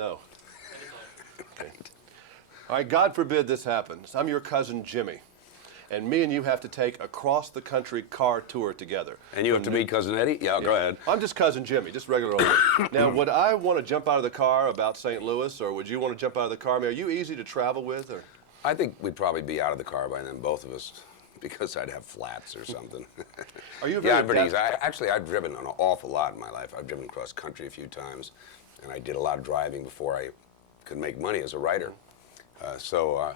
No. Okay. All right, God forbid this happens. I'm your cousin Jimmy, and me and you have to take a cross-the-country car tour together. And you have to meet Cousin Eddie? Yeah, go ahead. I'm just cousin Jimmy, just regular old me. Now, would I want to jump out of the car about St. Louis, or would you want to jump out of the car? I mean, are you easy to travel with? Or? I think we'd probably be out of the car by then, both of us, because I'd have flats or something. Are you very Yeah, I'm pretty easy. Actually, I've driven an awful lot in my life. I've driven cross country a few times, and I did a lot of driving before I could make money as a writer. So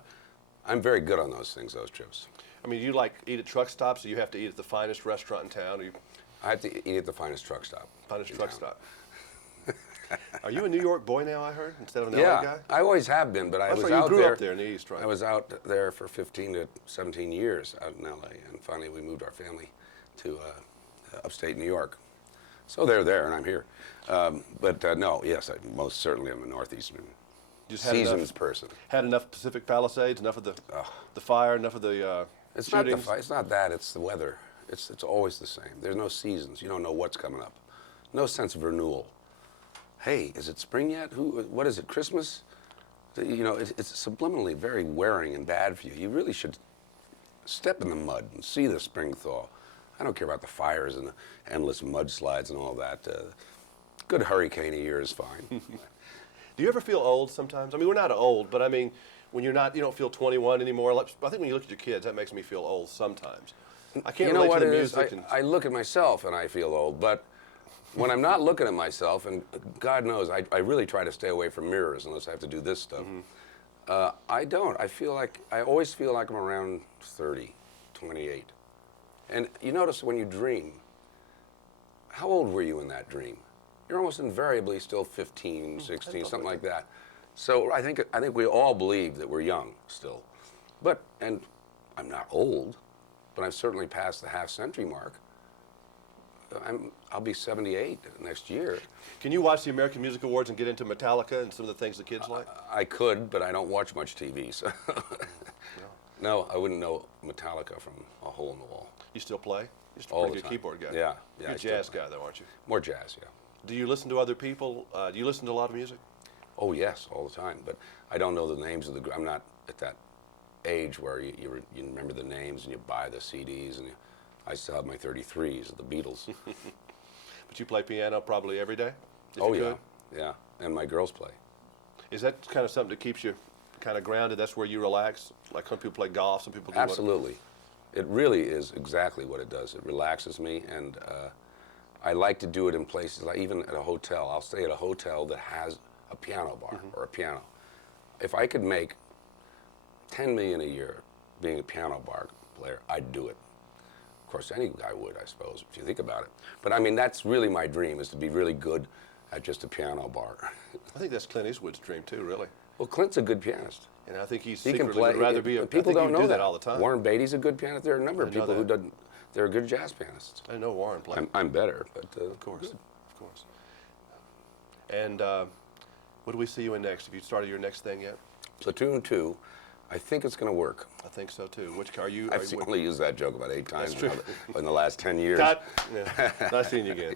I'm very good on those things, those trips. I mean, you like eat at truck stops, or you have to eat at the finest restaurant in town? Or you... I have to eat at the finest truck stop. Finest truck stop. Are you a New York boy now, I heard, instead of an LA guy? I always have been, but I was out there. You grew up there in the East, right? I was out there for 15 to 17 years out in LA, and finally we moved our family to upstate New York. So they're there, and I'm here. No, yes, I most certainly am a Northeastern seasons person. Had enough Pacific Palisades, enough of the fire, enough of the it's shootings? Not the fire, it's not that, it's the weather. It's always the same. There's no seasons. You don't know what's coming up. No sense of renewal. Hey, is it spring yet? What is it, Christmas? You know, it's subliminally very wearing and bad for you. You really should step in the mud and see the spring thaw. I don't care about the fires and the endless mudslides and all that. Good hurricane a year is fine. Do you ever feel old sometimes? I mean, we're not old, but I mean, when you don't feel 21 anymore. I think when you look at your kids, that makes me feel old sometimes. I can't relate to the music. I look at myself and I feel old, but when I'm not looking at myself, and God knows, I really try to stay away from mirrors unless I have to do this stuff. I don't. I always feel like I'm around 30, 28. And you notice when you dream, how old were you in that dream? You're almost invariably still 15, 16, something like that. So I think we all believe that we're young still. And I'm not old, but I've certainly passed the half-century mark. I'll be 78 next year. Can you watch the American Music Awards and get into Metallica and some of the things the kids like? I could, but I don't watch much TV, so. No, I wouldn't know Metallica from a hole in the wall. You still play? You're still a pretty good keyboard guy. Yeah. You're a jazz guy, though, aren't you? More jazz, yeah. Do you listen to other people? Do you listen to a lot of music? Oh, yes, all the time. But I don't know the names of I'm not at that age where you remember the names and you buy the CDs. And I still have my 33s of the Beatles. But you play piano probably every day? Oh, yeah. Yeah. And my girls play. Is that kind of something that keeps you kind of grounded? That's where you relax? Like some people play golf, some people do Absolutely. It really is exactly what it does. It relaxes me, and I like to do it in places, like even at a hotel. I'll stay at a hotel that has a piano bar or a piano. If I could make $10 million a year being a piano bar player, I'd do it. Of course, any guy would, I suppose, if you think about it. But I mean, that's really my dream, is to be really good at just a piano bar. I think that's Clint Eastwood's dream too, really. Well, Clint's a good pianist. And I think he can play. Would rather be a. People don't know that all the time. Warren Beatty's a good pianist. There are a number of people who don't. They're good jazz pianists. I know Warren played. I'm better, but of course, of course. And what do we see you in next? Have you started your next thing yet? Platoon 2. I think it's going to work. I think so too. Which car are you? I've only used that joke about 8 times in the last 10 years. Cut. Yeah. Nice seeing you again.